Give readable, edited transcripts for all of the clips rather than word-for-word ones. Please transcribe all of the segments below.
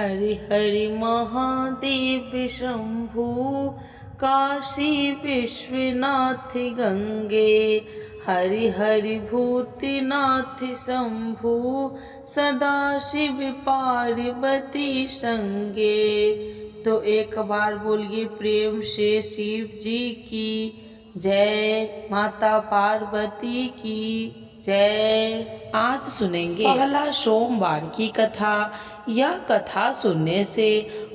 हरि हरि महादेव शंभु काशी विश्वनाथ गंगे, हरि हरि भूतनाथ शंभु सदाशिव पार्वती संगे। तो एक बार बोलिए प्रेम से शिव जी की जय, माता पार्वती की जय। आज सुनेंगे पहला सोमवार की कथा। यह कथा सुनने से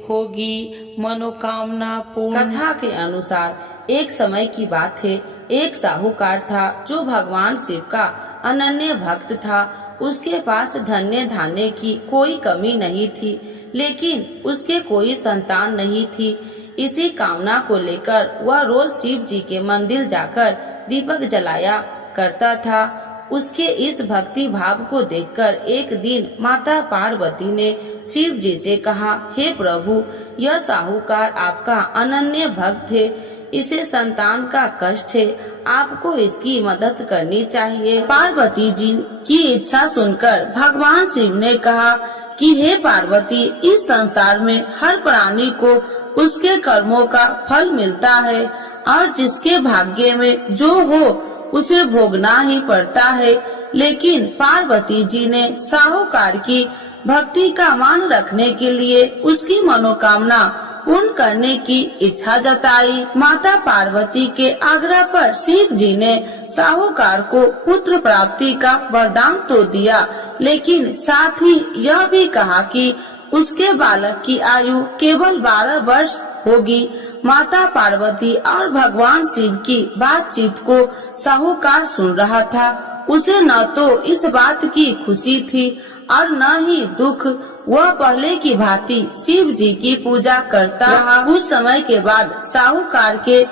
होगी मनोकामना पूर्ण। कथा के अनुसार एक समय की बात है, एक साहूकार था जो भगवान शिव का अनन्य भक्त था। उसके पास धन्य धान्य की कोई कमी नहीं थी, लेकिन उसके कोई संतान नहीं थी। इसी कामना को लेकर वह रोज शिव जी के मंदिर जाकर दीपक जलाया करता था। उसके इस भक्ति भाव को देखकर एक दिन माता पार्वती ने शिव जी से कहा, हे प्रभु, यह साहूकार आपका अनन्य भक्त है, इसे संतान का कष्ट है, आपको इसकी मदद करनी चाहिए। पार्वती जी की इच्छा सुनकर भगवान शिव ने कहा कि हे पार्वती, इस संसार में हर प्राणी को उसके कर्मों का फल मिलता है और जिसके भाग्य में जो हो उसे भोगना ही पड़ता है। लेकिन पार्वती जी ने साहूकार की भक्ति का मान रखने के लिए उसकी मनोकामना पूर्ण करने की इच्छा जताई। माता पार्वती के आग्रह पर शिव जी ने साहूकार को पुत्र प्राप्ति का वरदान तो दिया, लेकिन साथ ही यह भी कहा कि उसके बालक की आयु केवल 12 वर्ष होगी। माता पार्वती और भगवान शिव की बातचीत को साहूकार सुन रहा था। उसे न तो इस बात की खुशी थी और न ही दुख। वह पहले की भांति शिव जी की पूजा करता रहा। कुछ समय के बाद साहूकार के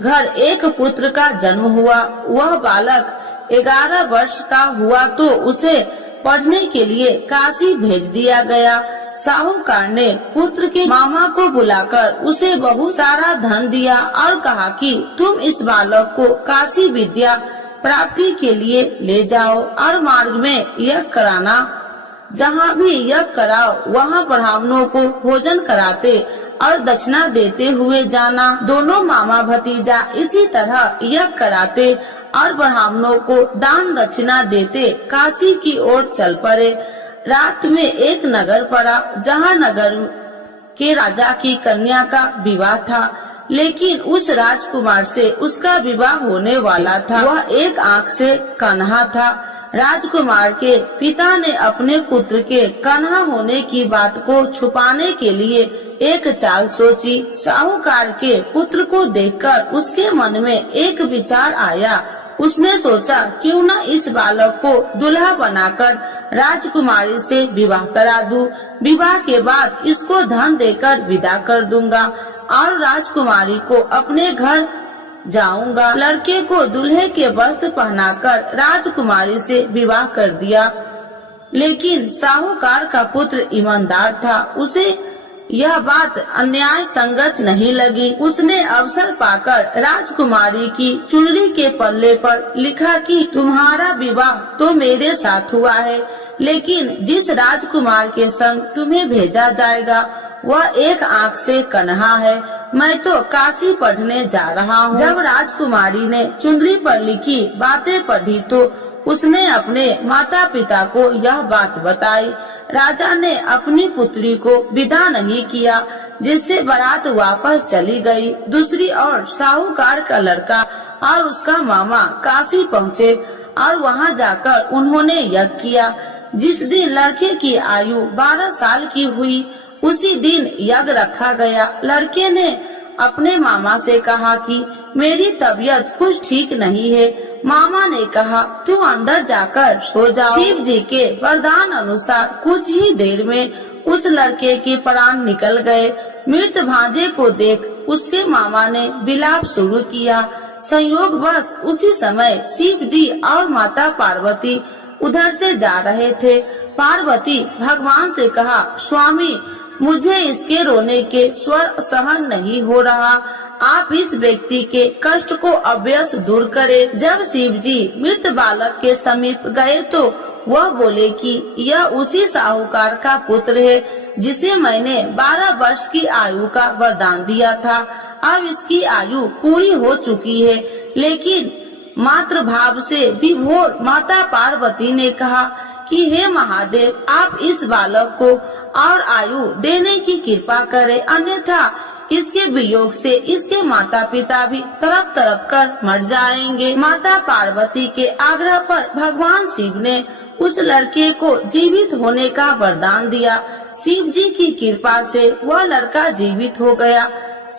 घर एक पुत्र का जन्म हुआ। वह बालक 11 वर्ष का हुआ तो उसे पढ़ने के लिए काशी भेज दिया गया। साहूकार ने पुत्र के मामा को बुलाकर उसे बहुत सारा धन दिया और कहा कि तुम इस बालक को काशी विद्या प्राप्ति के लिए ले जाओ और मार्ग में यज्ञ कराना। जहाँ भी यज्ञ कराओ वहाँ ब्राह्मणों को भोजन कराते और दक्षिणा देते हुए जाना। दोनों मामा भतीजा इसी तरह यज्ञ कराते और ब्राह्मणों को दान दक्षिणा देते काशी की ओर चल पड़े। रात में एक नगर पड़ा जहाँ नगर के राजा की कन्या का विवाह था, लेकिन उस राजकुमार से उसका विवाह होने वाला था। वह एक आंख से कन्हा था। राजकुमार के पिता ने अपने पुत्र के कन्हा होने की बात को छुपाने के लिए एक चाल सोची। साहूकार के पुत्र को देखकर उसके मन में एक विचार आया। उसने सोचा क्यों न इस बालक को दुल्हा बनाकर राजकुमारी से विवाह करा दूं। विवाह के बाद इसको धन देकर विदा कर दूंगा और राजकुमारी को अपने घर जाऊंगा। लड़के को दूल्हे के वस्त्र पहनाकर राजकुमारी से विवाह कर दिया। लेकिन साहूकार का पुत्र ईमानदार था। उसे यह बात अन्याय संगत नहीं लगी। उसने अवसर पाकर राजकुमारी की चुनरी के पल्ले पर लिखा कि तुम्हारा विवाह तो मेरे साथ हुआ है, लेकिन जिस राजकुमार के संग तुम्हें भेजा जाएगा वह एक आंख से कन्हा है। मैं तो काशी पढ़ने जा रहा हूँ। जब राजकुमारी ने चुनरी पर लिखी बातें पढ़ी तो उसने अपने माता पिता को यह बात बताई। राजा ने अपनी पुत्री को विदा नहीं किया, जिससे बारात वापस चली गई। दूसरी ओर साहूकार का लड़का और उसका मामा काशी पहुँचे और वहाँ जाकर उन्होंने यज्ञ किया। जिस दिन लड़के की आयु 12 साल की हुई उसी दिन यज्ञ रखा गया। लड़के ने अपने मामा से कहा कि मेरी तबीयत कुछ ठीक नहीं है। मामा ने कहा तू अंदर जाकर सो जाओ। शिव जी के वरदान अनुसार कुछ ही देर में उस लड़के के प्राण निकल गए। मृत भांजे को देख उसके मामा ने विलाप शुरू किया। संयोगवश उसी समय शिव जी और माता पार्वती उधर से जा रहे थे। पार्वती भगवान से कहा, स्वामी मुझे इसके रोने के स्वर सहन नहीं हो रहा, आप इस व्यक्ति के कष्ट को अवश्य दूर करें। जब शिव जी मृत बालक के समीप गए तो वह बोले कि यह उसी साहूकार का पुत्र है जिसे मैंने 12 वर्ष की आयु का वरदान दिया था। अब इसकी आयु पूरी हो चुकी है। लेकिन मातृ भाव से विभोर माता पार्वती ने कहा कि हे महादेव, आप इस बालक को और आयु देने की कृपा करें, अन्यथा इसके वियोग से इसके माता पिता भी तड़प तड़प कर मर जाएंगे। माता पार्वती के आग्रह पर भगवान शिव ने उस लड़के को जीवित होने का वरदान दिया। शिव जी की कृपा से वह लड़का जीवित हो गया।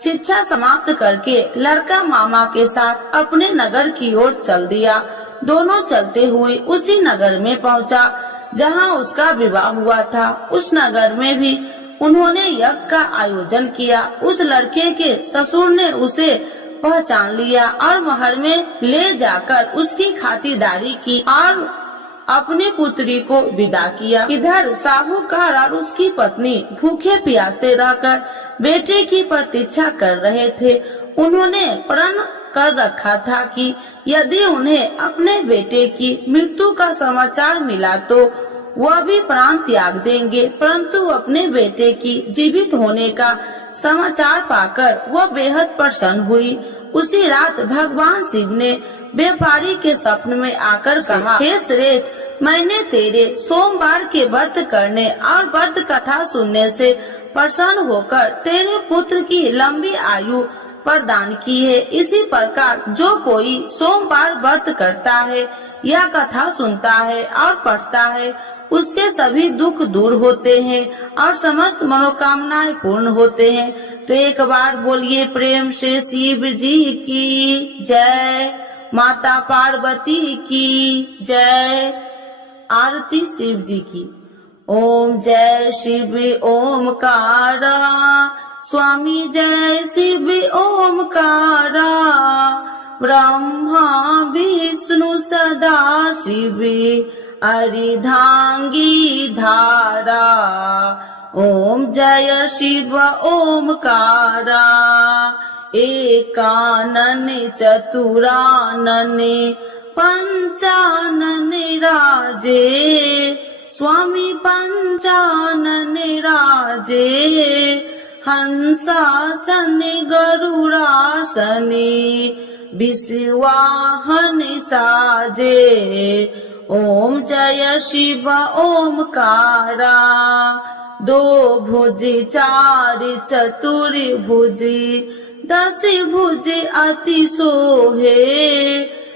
शिक्षा समाप्त करके लड़का मामा के साथ अपने नगर की ओर चल दिया। दोनों चलते हुए उसी नगर में पहुंचा जहां उसका विवाह हुआ था। उस नगर में भी उन्होंने यज्ञ का आयोजन किया। उस लड़के के ससुर ने उसे पहचान लिया और महल में ले जाकर उसकी खातिरदारी की और अपनी पुत्री को विदा किया। इधर साहूकार और उसकी पत्नी भूखे प्यासे रहकर बेटे की प्रतीक्षा कर रहे थे। उन्होंने प्रण कर रखा था कि यदि उन्हें अपने बेटे की मृत्यु का समाचार मिला तो वह भी प्राण त्याग देंगे, परंतु अपने बेटे की जीवित होने का समाचार पाकर वह बेहद प्रसन्न हुई। उसी रात भगवान शिव ने व्यापारी के स्वप्न में आकर कहा, हे श्रेष्ठ, मैंने तेरे सोमवार के व्रत करने और व्रत कथा सुनने से प्रसन्न होकर तेरे पुत्र की लंबी आयु प्रदान की है। इसी प्रकार जो कोई सोमवार व्रत करता है या कथा सुनता है और पढ़ता है, उसके सभी दुख दूर होते हैं और समस्त मनोकामनाएं पूर्ण होते हैं। तो एक बार बोलिए प्रेम से शिव जी की जय, माता पार्वती की जय। आरती शिव जी की। ओम जय शिव ओमकारा, स्वामी जय शिव ओमकारा, ब्रह्मा विष्णु सदा शिव अर्धांगी धारा। ओम जय शिव ओमकारा, एकानन चतुरानन पंचानन राजे, स्वामी पंचानन राजे, हंसासन गरुड़ासन विश्वाहन साजे। ओम जय शिव ओमकारा, दो भुज चार चतुर भुज, 10 भुज अति सोहे,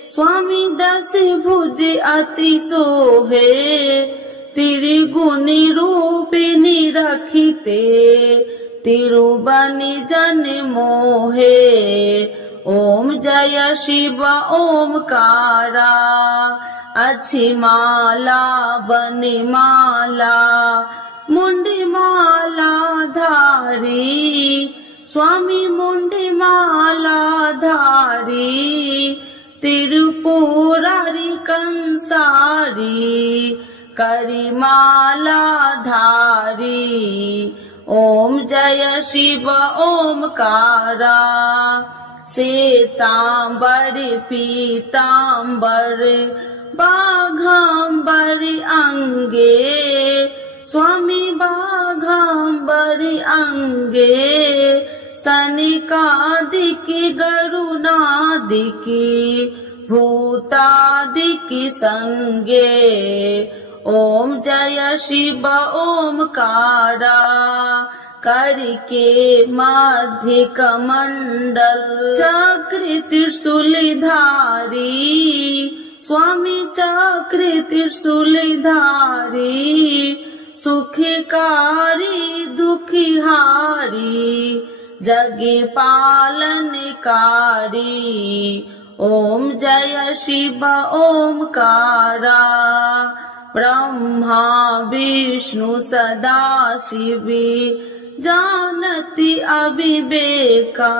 स्वामी 10 भुज अति सोहे, त्रिगुणी रूपिणी रखिते, तिरुबनि जन मोहे। ओम जय शिव ओमकारा, अच्छी माला बनि माला, मुंडी माला धारी, स्वामी मुंडी माला धारी, तिरुपुरारी कंसारी, करी माला धारी। ओम जय शिव ओमकारा, श्वेतांबर पीतांबर बाघांबर अंगे, स्वामी बाघांबर अंगे, सनिकादिकी गरुणादिकी भूतादिकी संगे। ओम जय शिव ओमकारा, करके मध्य कमंडल चक्र त्रिशूलधारी, स्वामी चक्र त्रिशूलधारी, सुखकारी दुखिहारी, जगे पालनकारी। ओम जय शिव ओमकारा, ब्रह्मा विष्णु सदा शिव जानति अविवेका,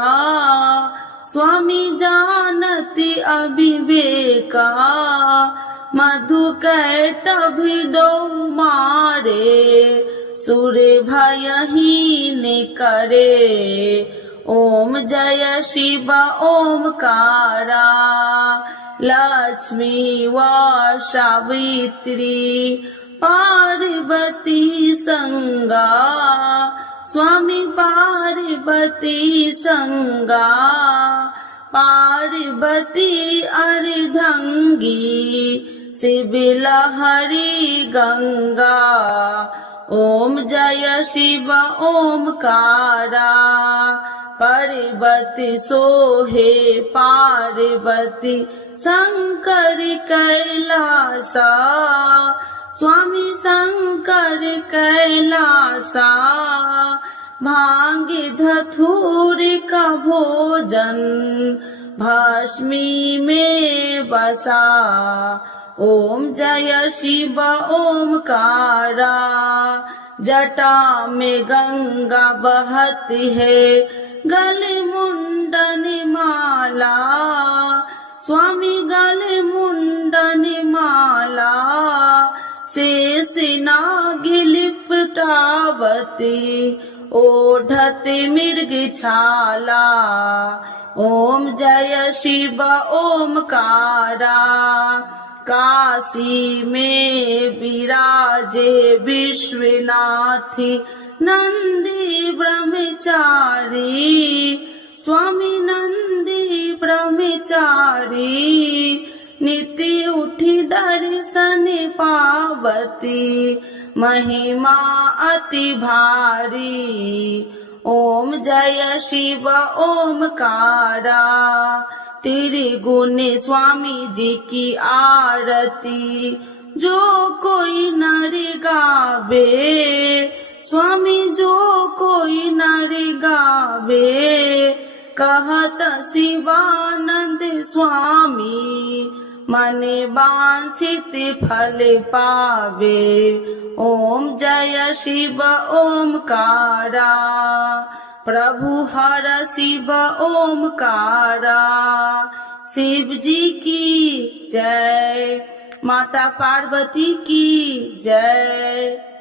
स्वामी जानति अविवेका, मधु कैट भी दो मारे, सुर भयहीन करे। ओम जय शिव ओमकारा, लक्ष्मी व सावित्री पार्वती संगा, स्वामी पार्वती संगा। पार्वती अर्धंगी, शिव लहरी गंगा। ओम जय शिव ओमकारा, पर्वती सोहे पार्वती शंकर कैलासा, स्वामी शंकर कैलासा। भांग धतूर का भोजन भस्मी में बसा। ओम जय शिव ओमकारा, जटा में गंगा बहती है, गले मुंडन माला, स्वामी गले मुंडन माला। शेष नाग लिपटावती, ओढ़ते मृग छाला। ओम जय शिव ओमकारा, काशी में विराजे विश्वनाथी नंदी ब्रह्मचारी, स्वामी नंदी ब्रह्मचारी। नित्य उठी दर्शन पावती, महिमा अति भारी। ओम जय शिव ओमकारा, त्रिगुण स्वामी जी की आरती जो कोई नर गावे, स्वामी जो कोई नर गावे। कहत शिवानंद स्वामी, मन वांछित फल पावे। ओम जय शिव ओमकारा, प्रभु हर शिव ओमकारा। शिव जी की जय, माता पार्वती की जय।